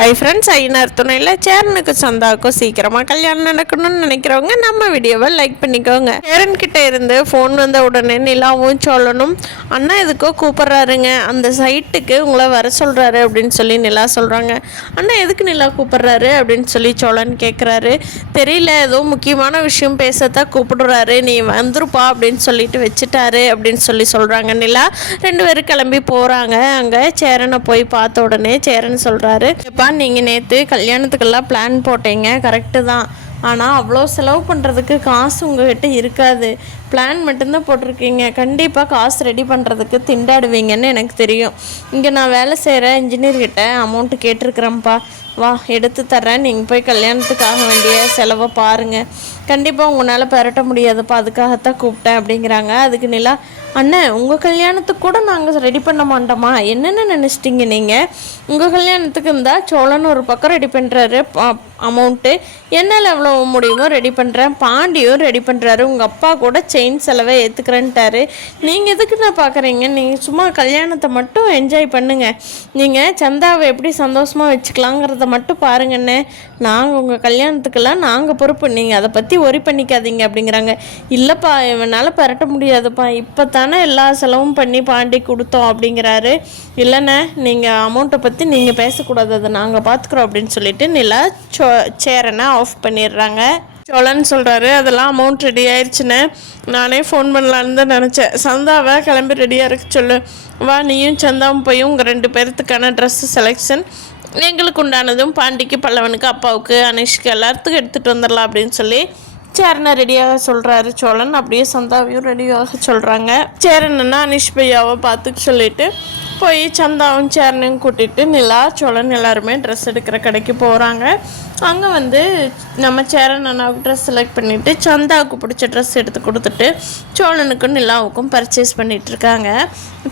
Hi friends, Ayyanar துணையில் சேரனுக்கு சந்தாவுக்கும் சீக்கிரமாக கல்யாணம் நடக்கணும்னு நினைக்கிறவங்க நம்ம வீடியோவை லைக் பண்ணிக்கோங்க. சேரன்கிட்ட இருந்து ஃபோன் வந்த உடனே நிலாவும் சோழனும் அண்ணா எதுக்கோ கூப்பிட்றாருங்க, அந்த சைட்டுக்கு உங்களை வர சொல்கிறாரு அப்படின்னு சொல்லி நிலா சொல்கிறாங்க. அண்ணா எதுக்கு நிலா கூப்பிட்றாரு அப்படின்னு சொல்லி சோழன் கேட்குறாரு. தெரியல, ஏதோ முக்கியமான விஷயம் பேசத்தான் கூப்பிடுறாரு, நீ வந்துருப்பா அப்படின்னு சொல்லிட்டு வச்சுட்டாரு அப்படின்னு சொல்லி சொல்கிறாங்க. நிலா ரெண்டு பேரும் கிளம்பி போகிறாங்க. அங்கே சேரனை போய் பார்த்த உடனே சேரன் சொல்கிறாரு, நீங்கள் நேற்று கல்யாணத்துக்கெல்லாம் பிளான் போட்டீங்க, கரெக்டு தான், ஆனால் அவ்வளோ செலவு பண்ணுறதுக்கு காசு உங்கள்கிட்ட இருக்காது. பிளான் மட்டும்தான் போட்டிருக்கீங்க, கண்டிப்பாக காசு ரெடி பண்ணுறதுக்கு திண்டாடுவீங்கன்னு எனக்கு தெரியும். இங்கே நான் வேலை செய்கிற இன்ஜினியர்கிட்ட அமௌண்ட்டு கேட்டிருக்கிறேன்ப்பா, வா எடுத்து தர்றேன், நீங்கள் போய் கல்யாணத்துக்காக வேண்டிய செலவை பாருங்கள், கண்டிப்பாக உங்களால் பெரட்ட முடியாதுப்பா, அதுக்காகத்தான் கூப்பிட்டேன் அப்படிங்கிறாங்க. அதுக்கு நிலா, அண்ணன் உங்கள் கல்யாணத்துக்கு கூட நாங்கள் ரெடி பண்ண மாட்டோமா, என்னென்ன நினச்சிட்டிங்க நீங்கள்? உங்கள் கல்யாணத்துக்கு இருந்தால் சோழன் ஒரு பக்கம் ரெடி பண்ணுறாரு அமௌண்ட்டு, என்னால் எவ்வளோ முடியுமோ ரெடி பண்ணுறேன், பாண்டியும் ரெடி பண்ணுறாரு, உங்கள் அப்பா கூட செயின் செலவை ஏற்றுக்கிறேன்ட்டாரு. நீங்கள் எதுக்கு நான் பார்க்குறீங்க, நீங்கள் சும்மா கல்யாணத்தை மட்டும் என்ஜாய் பண்ணுங்கள், நீங்கள் சந்தாவை எப்படி சந்தோஷமாக வச்சுக்கலாங்கிறத மட்டும் பாருங்கண்ணே, நாங்கள் உங்கள் கல்யாணத்துக்கெல்லாம் நாங்கள் பொறுப்பு, நீங்கள் அதை பற்றி ஒரி பண்ணிக்காதீங்க அப்படிங்கிறாங்க. இல்லைப்பா, இவனால் பெரட்ட முடியாதுப்பா, இப்போ தானே எல்லா செலவும் பண்ணி பாண்டி கொடுத்தோம் அப்படிங்கிறாரு. இல்லைண்ணே, நீங்கள் அமௌண்ட்டை பற்றி நீங்கள் பேசக்கூடாது, அதை நாங்கள் பார்த்துக்குறோம் அப்படின்னு சொல்லிட்டு நிலா சேரனை ஆஃப் பண்ணிடுறாங்க. சோழன் சொல்கிறாரு, அதெல்லாம் அமௌண்ட் ரெடி ஆயிடுச்சுன்னு நானே ஃபோன் பண்ணலான்னு தான் நினச்சேன், சந்தாவை கிளம்பி ரெடியாக இருக்க சொல்லு, வா நீயும் சந்தாவும் போய் உங்கள் 2 பேர்த்துக்கான ட்ரெஸ்ஸு செலெக்ஷன் எங்களுக்கு உண்டானதும் பாண்டிக்கு பல்லவனுக்கு அப்பாவுக்கு அனிஷ்க்கு எல்லாத்துக்கும் எடுத்துகிட்டு வந்துடலாம் அப்படின்னு சொல்லி சேரனை ரெடியாக சொல்கிறாரு சோழன். அப்படியே சந்தாவையும் ரெடியாக சொல்கிறாங்க. சேரன்னா அனிஷ் பையாவை பார்த்துக்க சொல்லிவிட்டு போய் சந்தாவும் சேரனையும் கூட்டிகிட்டு நிலா சோழன் எல்லாருமே ட்ரெஸ் எடுக்கிற கடைக்கு போகிறாங்க. அங்கே நம்ம சேரன் அண்ணாவுக்கு ட்ரெஸ் செலக்ட் பண்ணிவிட்டு சந்தாவுக்கு பிடிச்ச ட்ரெஸ் எடுத்து கொடுத்துட்டு சோழனுக்கும் நிலாவுக்கும் பர்ச்சேஸ் பண்ணிகிட்ருக்காங்க.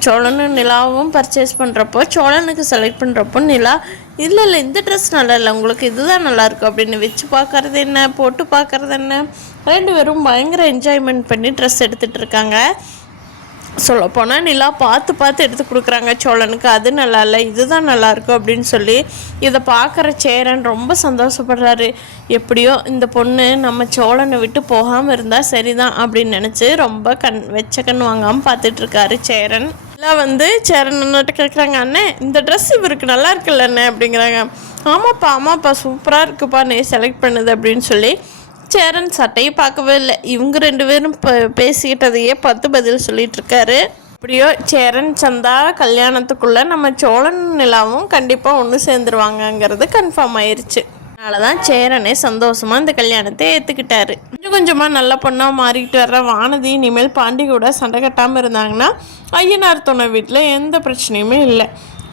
சோழனும் நிலாவும் பர்ச்சேஸ் பண்ணுறப்போ சோழனுக்கு செலக்ட் பண்ணுறப்போ நிலா, இல்லை இந்த ட்ரெஸ் நல்லா இல்லை, உங்களுக்கு இதுதான் நல்லாயிருக்கும் அப்படின்னு வச்சு பார்க்குறது என்ன, போட்டு பார்க்குறது என்ன, 2 பேரும் பயங்கர என்ஜாய்மெண்ட் பண்ணி ட்ரெஸ் எடுத்துகிட்டு இருக்காங்க. சொல்லப்போனால் நிலா பார்த்து எடுத்து கொடுக்குறாங்க சோழனுக்கு, அது நல்லா இல்லை இதுதான் நல்லாயிருக்கும் அப்படின்னு சொல்லி. இதை பார்க்குற சேரன் ரொம்ப சந்தோஷப்படுறாரு. எப்படியோ இந்த பொண்ணு நம்ம சோழனை விட்டு போகாமல் இருந்தால் சரிதான் அப்படின்னு நினச்சி ரொம்ப வெச்ச கண் வாங்காமல் பார்த்துட்ருக்காரு சேரன். இல்லை சேரன் அண்ணாட்ட கேட்குறாங்க, அண்ணே இந்த ட்ரெஸ் இவருக்கு நல்லா இருக்குல்ல அண்ணே அப்படிங்கிறாங்க. ஆமாப்பா சூப்பராக இருக்குப்பா நீ செலக்ட் பண்ணுது அப்படின்னு சொல்லி சேரன் சட்டையை பார்க்கவே இல்லை. இவங்க 2 பேரும் பேசிக்கிட்டதையே 10 பதில் சொல்லிட்டு இருக்காரு. இப்படியோ சேரன் சந்தா கல்யாணத்துக்குள்ளே நம்ம சோழன் நிலாவும் கண்டிப்பாக ஒன்று சேர்ந்துருவாங்கங்கிறது கன்ஃபார்ம் ஆயிடுச்சு. அதனால தான் சேரனே சந்தோஷமாக இந்த கல்யாணத்தை ஏற்றுக்கிட்டாரு. கொஞ்சமாக நல்ல பொண்ணாக மாறிக்கிட்டு வர்ற வானதி இனிமேல் பாண்டி கூட சண்டை கட்டாமல் இருந்தாங்கன்னா ஐயனார் துணை வீட்டில் எந்த பிரச்சனையுமே இல்லை.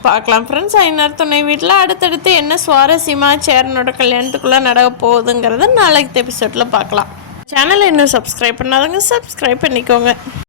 பார்க்கலாம் ஃப்ரெண்ட்ஸ், ஐயனார் துணை வீட்டில் அடுத்தடுத்து என்ன சுவாரஸ்யமாக சேரனோட கல்யாணத்துக்குள்ளே நடக்க போகுதுங்கிறத நாளைக்கு எபிசோடில் பார்க்கலாம். சேனலை இன்னும் சப்ஸ்கிரைப் பண்ணாதவங்க சப்ஸ்கிரைப் பண்ணிக்கோங்க.